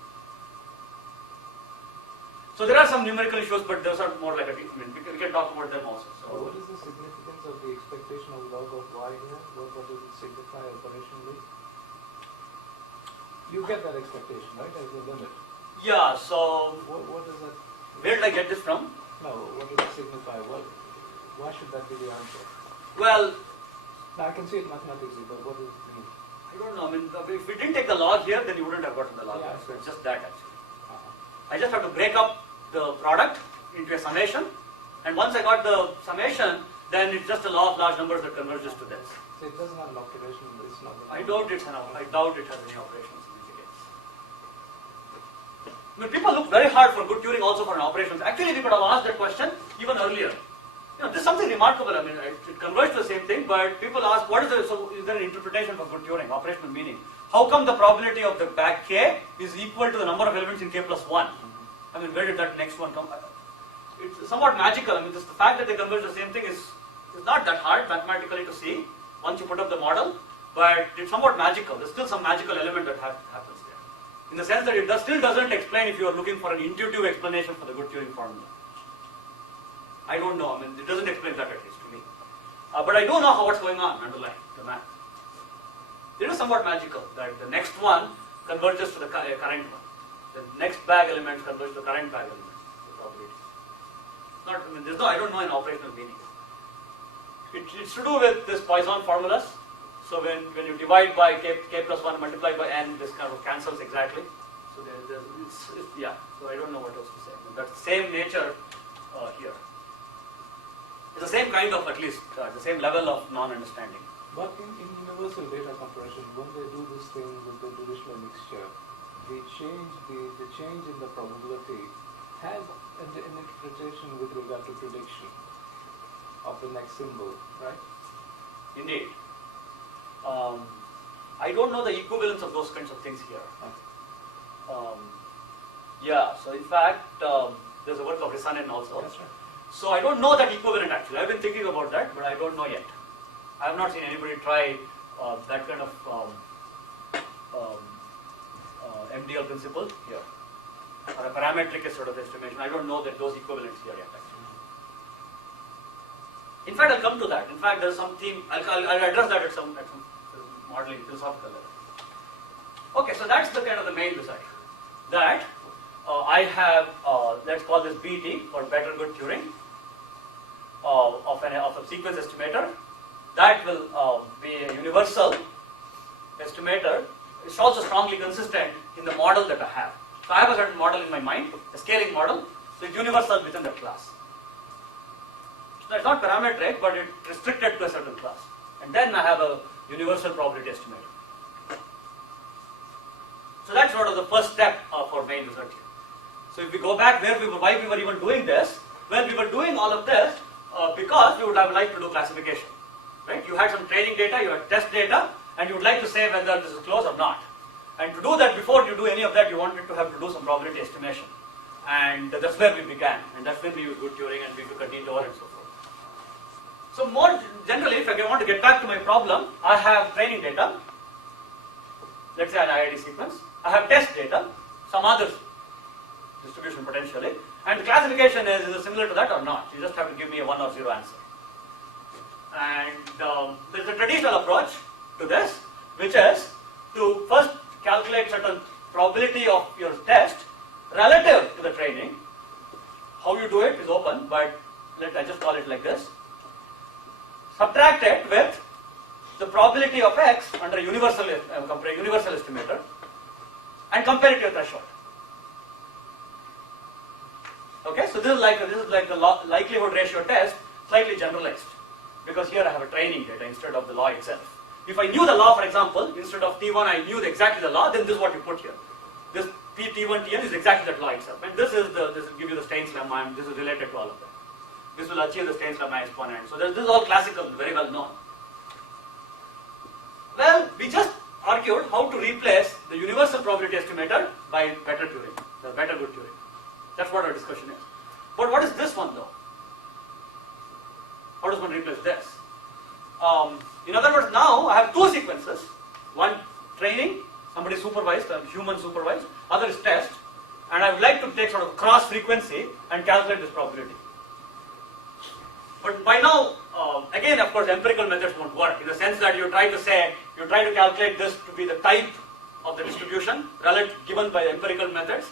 So there are some numerical issues, but those are more like we can talk about them also. So what is the significance of the expectation of log of y here? What does it signify operationally? You get that expectation, right, as the limit. Yeah, so What does that? where did I get this from? No, what does it signify? Why should that be the answer? Well, Now I can see it mathematically, but what does it mean? I don't know. I mean, if we didn't take the log here, then you wouldn't have gotten the log. Yeah, So it's just that actually. Uh-huh. I just have to break up the product into a summation, and once I got the summation, then it's just a law of large numbers that converges to this. So it doesn't have an operation. It's not. I doubt it has any operational significance. I mean, people look very hard for good Turing also for an operations. Actually, we could have asked that question even earlier. You know, this is something remarkable. I mean, it converges to the same thing, but people ask, so is there an interpretation for good Turing, operational meaning? How come the probability of the back k is equal to the number of elements in k plus 1? I mean, where did that next one come? It's somewhat magical. I mean, just the fact that they converge the same thing is not that hard mathematically to see once you put up the model, but it's somewhat magical. There's still some magical element that happens there. In the sense that it still doesn't explain if you are looking for an intuitive explanation for the good Turing formula. I don't know. I mean, it doesn't explain that at least to me. But I do know what's going on underlying the math. It is somewhat magical that the next one converges to the current one. The next bag element converges to the current bag element. The probability. Not. I mean, I don't know an operational meaning. It's to do with this Poisson formulas. So when you divide by k plus 1 multiplied by n, this kind of cancels exactly. So yeah. So I don't know what else to say. I mean, that's the same nature here. It's the same kind of, at least, the same level of non-understanding. But in universal data compression, when they do this thing with the divisional mixture, the change in the probability has an interpretation with regard to prediction of the next symbol, right? Indeed. I don't know the equivalence of those kinds of things here. Yeah, so in fact, there's a work of Risanen also. That's right. So I don't know that equivalent actually. I've been thinking about that, but I don't know yet. I have not seen anybody try that kind of MDL principle here, or a parametric sort of estimation. I don't know that those equivalents here yet actually. In fact, I'll come to that. In fact, there's some theme. I'll address that at some modeling philosophical level. Okay, so that's the kind of the main result. That I have, let's call this BT for better good Turing of a sequence estimator. That will be a universal estimator. It's also strongly consistent in the model that I have. So I have a certain model in my mind, a scaling model. So it's universal within that class. So it's not parametric, but it's restricted to a certain class. And then I have a universal probability estimator. So that's sort of the first step for main research here. So if we go back why we were even doing this, well, we were doing all of this because we would have liked to do classification. Right? You had some training data, you had test data, and you would like to say whether this is close or not. And to do that, before you do any of that, you wanted to have to do some probability estimation. And that's where we began. And that's when we used good Turing and we continued over and so forth. So more generally, if I want to get back to my problem, I have training data, let's say an IID sequence. I have test data, some other distribution potentially. And the classification is it similar to that or not? You just have to give me a 1 or 0 answer. And there's a traditional approach to this, which is to first calculate certain probability of your test relative to the training. How you do it is open, but I just call it like this. Subtract it with the probability of x under a universal estimator and compare it to your threshold. Okay, so this is like the likelihood ratio test, slightly generalized, because here I have a training data instead of the law itself. If I knew the law, for example, instead of T1 I knew exactly the law, then this is what you put here. This T1 Tn is exactly that law itself, and this will give you the Stein's lemma, and this is related to all of them. This will achieve the Stein's lemma exponent. So this is all classical, very well known. Well, we just argued how to replace the universal probability estimator by better Turing, the better good Turing. That's what our discussion is. But what is this one though? How does one replace this? In other words, now I have two sequences. One training, somebody supervised, a human supervised, other is test, and I would like to take sort of cross frequency and calculate this probability. But by now, again, of course, empirical methods won't work in the sense that you try to calculate this to be the type of the distribution given by empirical methods,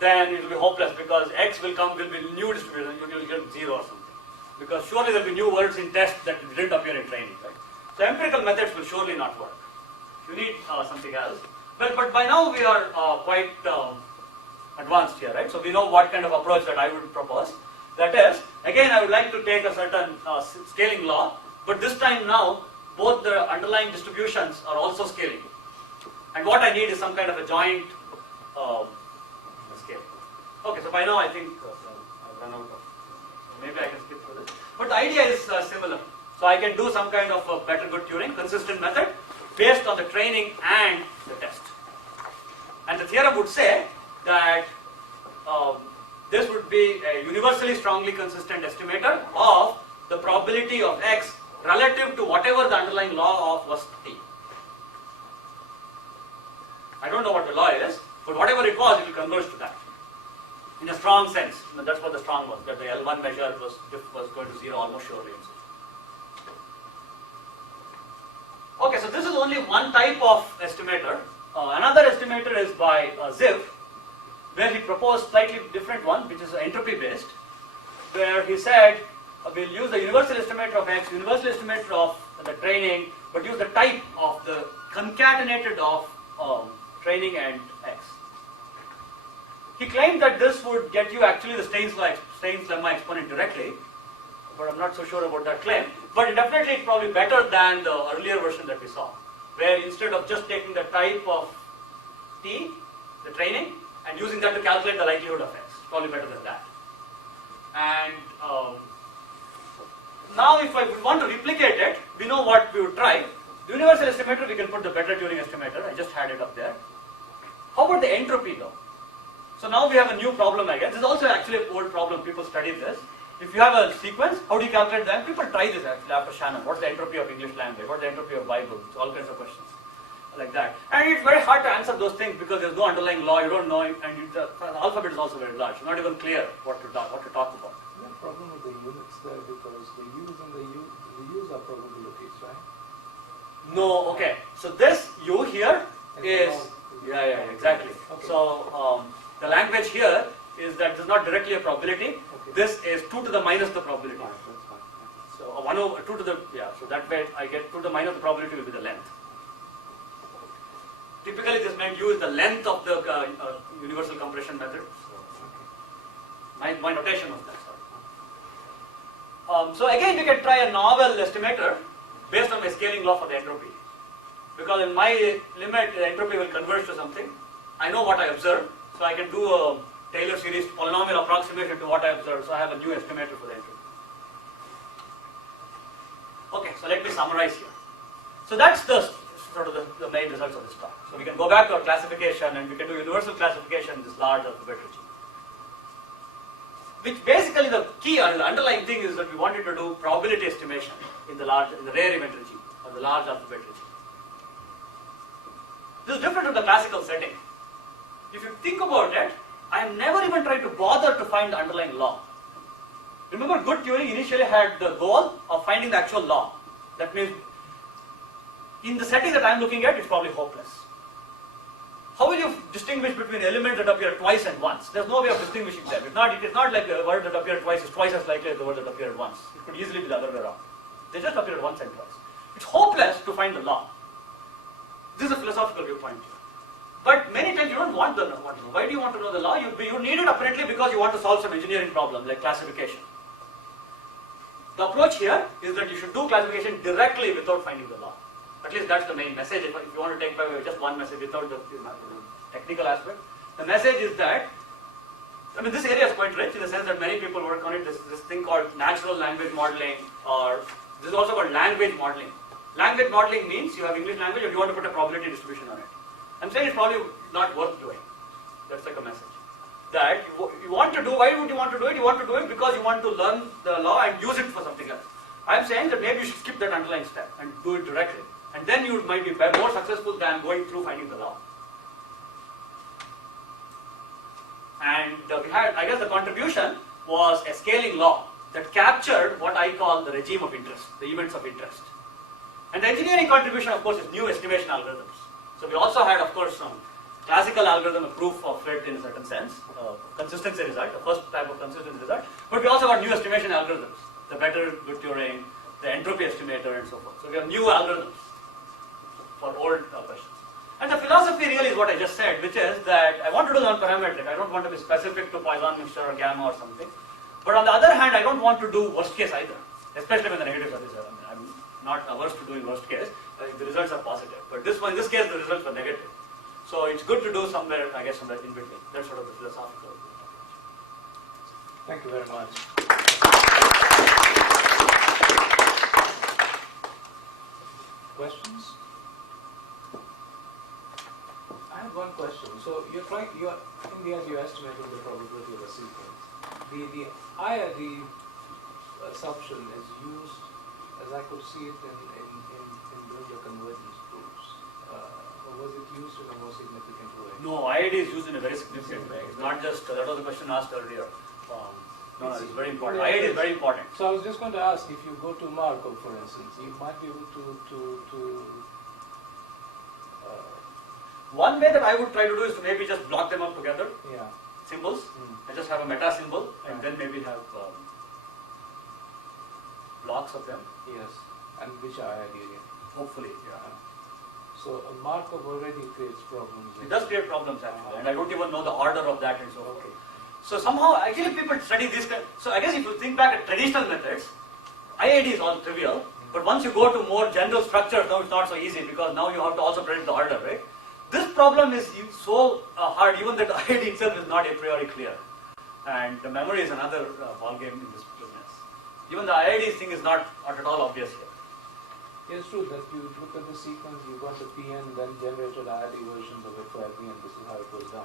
then it will be hopeless because X will be new distribution, you will get 0 or something. Because surely there will be new words in test that didn't appear in training. Right? So empirical methods will surely not work. You need something else. Well, but by now we are quite advanced here, right? So we know what kind of approach that I would propose. That is, again, I would like to take a certain scaling law, but this time now, both the underlying distributions are also scaling. And what I need is some kind of a joint scale. Okay, so by now I think I've run out of, maybe I can skip through this. But the idea is similar. So I can do some kind of a better good Turing, consistent method, based on the training and the test. And the theorem would say that this would be a universally strongly consistent estimator of the probability of X relative to whatever the underlying law of was T. I don't know what the law is, but whatever it was, it will converge to that. In a strong sense, that's what the strong was, that the L1 measure was going to 0 almost surely. Okay, so this is only one type of estimator. Another estimator is by Ziv, where he proposed slightly different one, which is entropy based, where he said we'll use the universal estimator of X, universal estimator of the training, but use the type of the concatenated of training and X. He claimed that this would get you actually the Stein's lemma exponent directly, but I'm not so sure about that claim. But definitely it's probably better than the earlier version that we saw, where instead of just taking the type of T, the training, and using that to calculate the likelihood of X, probably better than that. And now if I would want to replicate it, we know what we would try. The universal estimator, we can put the better Turing estimator, I just had it up there. How about the entropy though? So now we have a new problem, I guess. This is also actually an old problem, people studied this. If you have a sequence, how do you calculate them? People try this actually after Shannon. What's the entropy of English language? What's the entropy of Bible? So all kinds of questions like that. And it's very hard to answer those things because there's no underlying law, you don't know, and the alphabet is also very large. It's not even clear what to talk about. No problem with the units there because the U's and the U's are probabilities, right? No, okay. So this U here is, exactly. Okay. So the language here is that this is not directly a probability. Okay. This is 2 to the minus the probability. Fine, that's fine. So 1 over 2 to the, so that way I get 2 to the minus the probability will be the length. Typically this meant use the length of the universal compression method. My notation was that. So again we can try a novel estimator based on my scaling law for the entropy. Because in my limit, the entropy will converge to something. I know what I observe, so I can do a Taylor series polynomial approximation to what I observed, so I have a new estimator for the entropy. Okay, so let me summarize here. So that's the sort of the main results of this talk. So we can go back to our classification and we can do universal classification in this large alphabet regime. Which basically the key or the underlying thing is that we wanted to do probability estimation in the rare event regime or the large alphabet regime. This is different from the classical setting. If you think about it, I have never even tried to bother to find the underlying law. Remember, good Turing initially had the goal of finding the actual law. That means, in the setting that I am looking at, it's probably hopeless. How will you distinguish between elements that appear twice and once? There's no way of distinguishing them. It is not like a word that appeared twice is twice as likely as the word that appeared once. It could easily be the other way around. They just appeared once and twice. It's hopeless to find the law. This is a philosophical viewpoint here. But many times you don't want to know. Why do you want to know the law? You need it apparently because you want to solve some engineering problem like classification. The approach here is that you should do classification directly without finding the law. At least that's the main message. If you want to take just one message without the technical aspect, the message is that, I mean, this area is quite rich in the sense that many people work on it. This thing called natural language modeling, or this is also called language modeling. Language modeling means you have English language and you want to put a probability distribution on it. I'm saying it's probably not worth doing. That's like a message. That you want to do, why would you want to do it? You want to do it because you want to learn the law and use it for something else. I'm saying that maybe you should skip that underlying step and do it directly. And then you might be more successful than going through finding the law. And we had, I guess the contribution was a scaling law that captured what I call the regime of interest, the events of interest. And the engineering contribution, of course, is new estimation algorithms. So we also had, of course, some classical algorithm, a proof of it in a certain sense, consistency result, the first type of consistency result. But we also got new estimation algorithms, the better good Turing, the entropy estimator, and so forth. So we have new algorithms for old questions. And the philosophy really is what I just said, which is that I want to do non-parametric. I don't want to be specific to Poisson mixture or gamma or something. But on the other hand, I don't want to do worst case either, especially when the negatives are there. I mean, I'm not averse to doing worst case. The results are positive. But in this case, the results were negative. So it's good to do somewhere, I guess, somewhere in between. That's sort of the philosophical. Thank you very much. Questions? I have one question. So in the end, you're estimating the probability of a sequence. The IID assumption is used, as I could see it, in doing the convergence proofs. Or was it used in a more significant way? No, IID is used in a very significant way. It's not just, that was the question asked earlier. No, it's very important. IID is very important. So I was just going to ask, if you go to Markov, for instance, you might be able to one way that I would try to do is to maybe just block them up together, symbols, and just have a meta symbol, and then maybe have blocks of them. Yes, and which are ideal. Hopefully, yeah. So a Markov already creates problems. It does create problems actually, and I don't even know the order of that and so on. Okay. So somehow, actually people study this kind. So I guess if you think back at traditional methods, IID is all trivial, but once you go to more general structures, now it's not so easy because now you have to also predict the order, right? This problem is so hard, even that IID itself is not a priori clear. And the memory is another ballgame in this business. Even the IID thing is not at all obvious here. It's true that you look at the sequence, you got the PN, then generated IID versions of it for every, and this is how it goes down.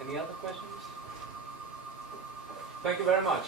Any other questions? Thank you very much.